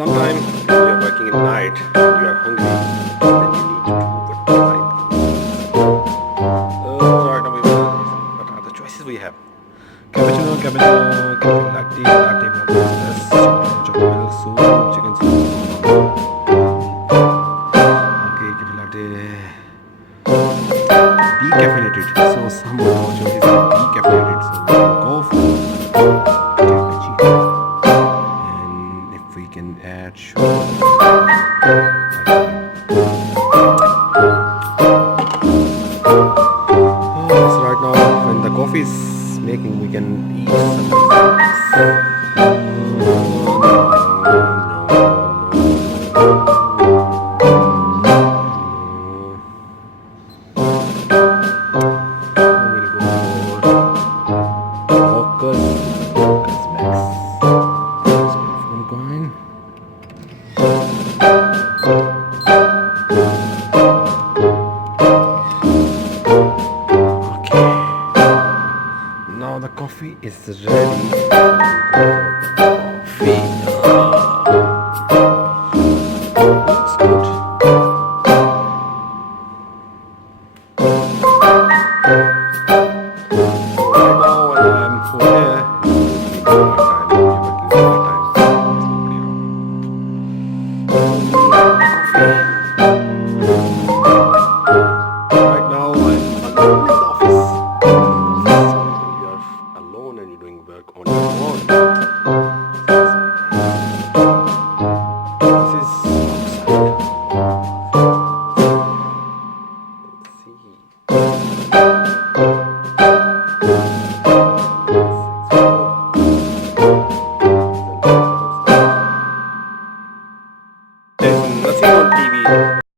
Sometime if you are working in night and you are hungry, then you need to do what the mind needs. Right now we will. What are the choices we have? Cappuccino, cappuccino, cafe latte, latte mocha express, chocolate milk soup, chicken soup. Okay, cafe latte. Decaffeinated. So some of our choices are decaffeinated. So we will go for cappuccino. And if we can add sugar, so right now when the coffee is making, we can eat some snacks. We'll go for Walker's Max. Where's my phone going? Okay. Now the coffee is ready. Coffee. Looks good. So right now when I'm over here, it's my time. You're working my time. There's nobody around. Coffee. Right now I'm alone in the office. Office when you are alone and you're doing work on your own. This is outside. Let's see. There's nothing on TV.